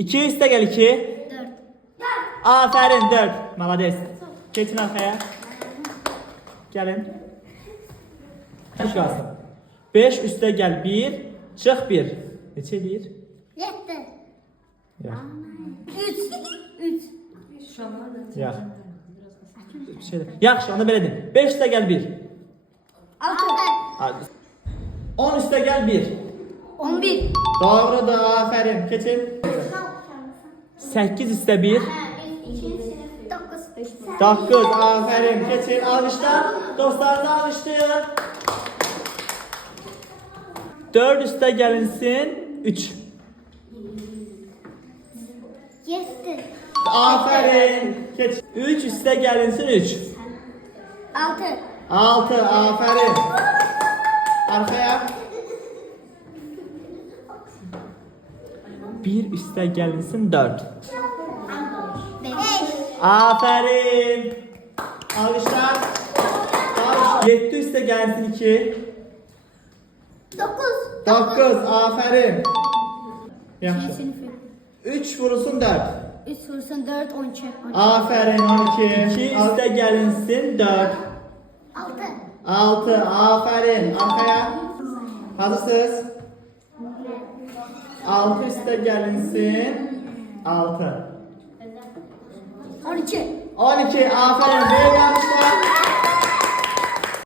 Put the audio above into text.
2 üste gel 2. 4. Aferin 4. Malades. Geçin arkaya. Gelin. Şu kalsın. 5 üste gel 1. Çık 1. Neçe deyir? 7. Ya. 3. 3. Ya. Bir şey de. Yaxşı, onu belə deyim. 5 üste gel 1. 6. 10 üste gel 1. 11. Doğrudur, aferin. Keçin. 8 üste 1. 9. 9, aferin. Keçin, alkışlar. Dostlarınızı alkışlayın. 4 üste gelinsin 3. 7. Aferin. Geç. 3 üste gelinsin 3. 6. 6, aferin. Arkaya. 1 üste gelinsin 4. 5. Aferin. Alkışlar. 7 üste gelinsin 2. 9. 9, aferin. Yaxşı. 3 vurulsun 4. 3 vursun 4, 12. Aferin 12. 2 üste gelinsin 4. 6. 6, aferin. Arkaya. Hazırsınız? 6 üste gelinsin 6. 12. 12, aferin. Böyle yapmışlar.